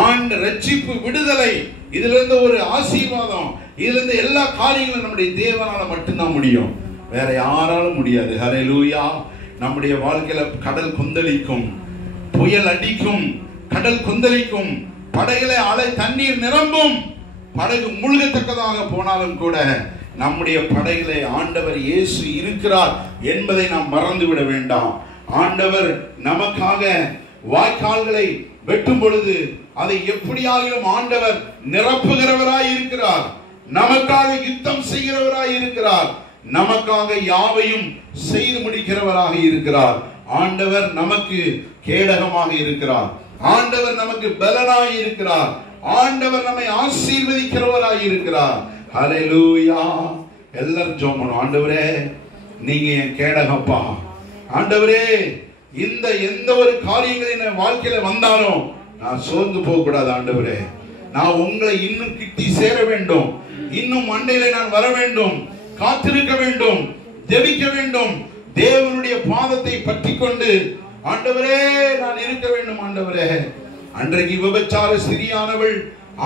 ஆண்டு ரட்சிப்பு, விடுதலை, இதுல இருந்து ஒரு ஆசீர்வாதம், இதுல இருந்து எல்லா காரியங்களும் நம்முடைய தேவனால மட்டும்தான் முடியும், வேற யாராலும் முடியாது. ஹல்லேலூயா. நம்முடைய வாழ்க்கையில கடல் கொந்தளிக்கும், புயல் அடிக்கும், கடல் கொந்தளிக்கும், படகுல அலை தண்ணீர் நிரம்பும், படகு முழுகத்தக்கதாக போனாலும் கூட நம்முடைய படகிலே ஆண்டவர் இயேசு இருக்கிறார் என்பதை நாம் மறந்து விட வேண்டாம். ஆண்டவர் நமக்காக வாய்க்கால்களை வெட்டும் பொழுது அதை எப்படியாகிலும் ஆண்டவர் நிரப்புகிறவராய் இருக்கிறார், நமக்காக யுத்தம் செய்கிறவராய் இருக்கிறார், நமக்காக யாவையும் செய்து முடிக்கிறவராக இருக்கிறார். ஆண்டவர் நமக்கு கேடகமாக இருக்கிறார், ஆண்டவர் நமக்கு பலனாய் இருக்கிறார், ஆண்டவர் நம்மை ஆசீர்வதிக்கிறவராய் இருக்கிறார். ஹல்லேலூயா. எல்லாரும் ஜெபம் பண்ணுவோம். ஆண்டவரே, நீங்க என் கேடகப்பா. ஆண்டவரே, இந்த எந்த ஒரு காரியங்களின் என் வாழ்க்கையில வந்தாலும் நான் சோர்ந்து போக கூடாது. ஆண்டவரே, நான் உங்களை இன்னும் கிட்டி சேர வேண்டும், இன்னும் மண்டையில நான் வர வேண்டும், காத்திருக்க வேண்டும், ஜெபிக்க வேண்டும், தேவனுடைய பாதத்தை பற்றி கொண்டு ஆண்டவரே நான் இருக்க வேண்டும். ஆண்டவரே, அன்றைக்கு விபச்சார ஸ்திரியானவள்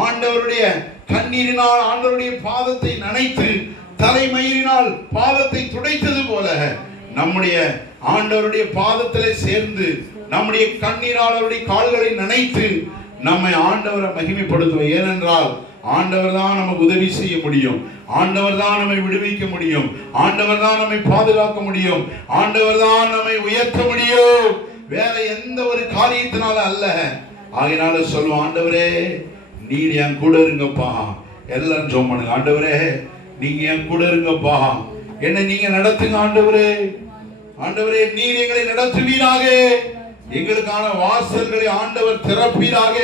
ஆண்டவருடைய கண்ணீரினால் ஆண்டவருடைய பாதத்தை நனைத்து தலைமயிரினால் பாதத்தை துடைத்தது போல நம்முடைய ஆண்டவருடைய பாதத்திலே சேர்ந்து நம்முடைய கண்ணீரால் அவருடைய கால்களை நனைத்து நம்மை ஆண்டவரை மகிமைப்படுத்துவோம். ஏனென்றால் ஆண்டவர் தான் நமக்கு உதவி செய்ய முடியும், ஆண்டவர் தான் நம்மை விடுவிக்க முடியும், ஆண்டவர் தான் நம்மை பாதுகாக்க முடியும், ஆண்டவர் தான் நம்மை உயர்த்த முடியும், வேற எந்த ஒரு காரியத்தினால அல்ல. ஆகையினால சொல்லுவோம், ஆண்டவரே நீர் என் கூட இருங்கப்பா. எல்லாரும் ஜெபம் பண்ணுங்க. ஆண்டவரே, நீங்க என் கூட இருங்கப்பா, என்ன நீங்க நடத்துங்க. ஆண்டவரே, ஆண்டவரே நீர் எங்களை நடத்துவீராக, எங்களுக்கான வாசல்களை ஆண்டவர் திறப்பீராக,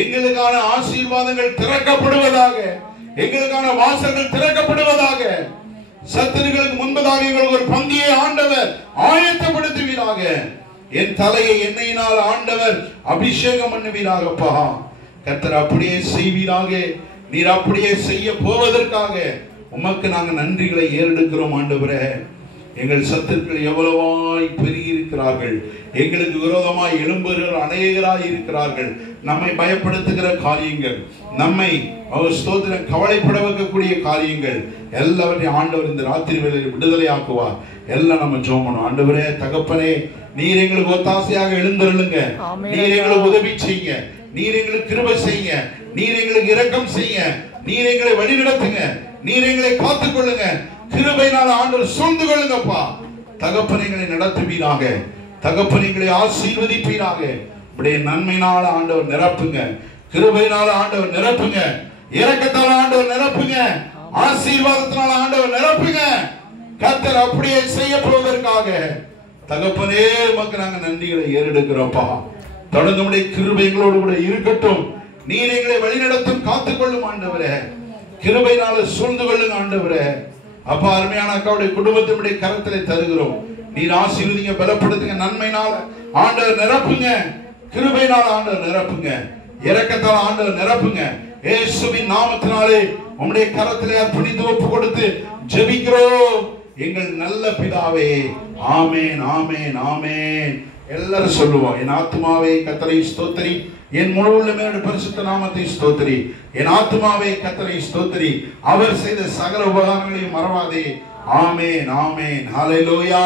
எங்களுக்கான ஆசீர்வாதங்கள் திறக்கப்படுவதாக, எங்களுக்கான வாசல்கள் திறக்கப்படுவதாக, சத்துருக்களுக்கு முன்பதாக எங்களுக்கு ஒரு பந்தியை ஆண்டவர் ஆயத்தப்படுத்துவீராக, என் தலையை எண்ணெயினால் ஆண்டவர் அபிஷேகம் பண்ணுவீராகப்பா. கர்த்தர் அப்படியே செய்வீராக, நீர் அப்படியே செய்ய போவதற்காக உமக்கு நாங்கள் நன்றிகளை ஏறெடுக்கிறோம். ஆண்டவரே, எங்கள் சத்துருக்கள் எவ்வளவாய் பெருகி இருக்கிறார்கள், எங்களுக்கு விரோதமாய் எழும்புகிற அநேகராய் இருக்கிறார்கள், நம்மை பயப்படுத்துகிற காரியங்கள், நம்மை அவர் ஸ்தோத்திரம் கவலைப்பட வைக்கக்கூடிய காரியங்கள் எல்லாவற்றையும் ஆண்டவர் இந்த ராத்திரி வேளையில் விடுதலை ஆக்குவார். எல்லாம் நம்ம ஜெபம் பண்ணுவோம். ஆண்டவரே, தகப்பனே, நீர் எங்களுக்கு ஒத்தாசையாக எழுந்தருளுங்க, நீர் எங்களுக்கு உதவி செய்யுங்க, நீர் எங்களுக்கு கிருபை செய்யுங்க, நீர் எங்களுக்கு இரக்கம் செய்யுங்க, நீர் எங்களை வழிநடத்துங்க, நீர் எங்களை காத்துக் கொள்ளுங்க, கிருபையினால் ஆண்டவர் சூழ்ந்து கொள்ளுங்கப்பா. தகப்பனை எங்களை நடத்துவீராக, தகப்பனை எங்களை ஆசீர்வதிப்பீராக, இப்படியே நன்மையினால ஆண்டவர் நிரப்புங்க, கிருபையினால ஆண்டவர் நிரப்புங்க, இரக்கத்தால் ஆண்டவர் நிரப்புங்க, ஆசீர்வாதத்தினால ஆண்டவர் நிரப்புங்க. கர்த்தர் அப்படியே செய்ய போவதற்காக தகப்பனே உமக்கு நாங்க நன்றிகளை ஏறெடுக்கிறோம்ப்பா. தொடர்ந்து உடைய கிருபை எங்களோடு கூட இருக்கட்டும், நீர் எங்களை வழிநடத்தும், காத்துக்கொள்ளும் ஆண்டவரே, கிருபையினால சூழ்ந்து கொள்ளுங்க ஆண்டவரே. அப்பா, அருமையான அக்காவுடைய குடும்பத்தினுடைய கரத்திலே தருகிறோம், நீர் ஆசீர்வதிங்க, பலப்படுத்துங்க, நன்மையினால ஆண்டவர் நிரப்புங்க, கிருபையினால ஆண்டவர் நிரப்புங்க, இரக்கத்தால் ஆண்டவர் நிரப்புங்க. இயேசுவின் நாமத்தினாலே உம்முடைய கரத்திலே அர்ப்பணித்து ஒப்பு கொடுத்து ஜெபிக்கிறோம் எங்கள் நல்ல பிதாவே. ஆமென், ஆமென், ஆமென். எல்லாரும் சொல்லுவோம், என் ஆத்துமாவே கர்த்தரை ஸ்தோத்திரி, என் முழு உள்ளமே பரிசுத்த நாமத்தை ஸ்தோத்திரி, என் ஆத்துமாவே கர்த்தரை ஸ்தோத்திரி, அவர் செய்த சகல உபகாரங்களையும் மறவாதே. ஆமென், ஆமென். ஹல்லேலூயா.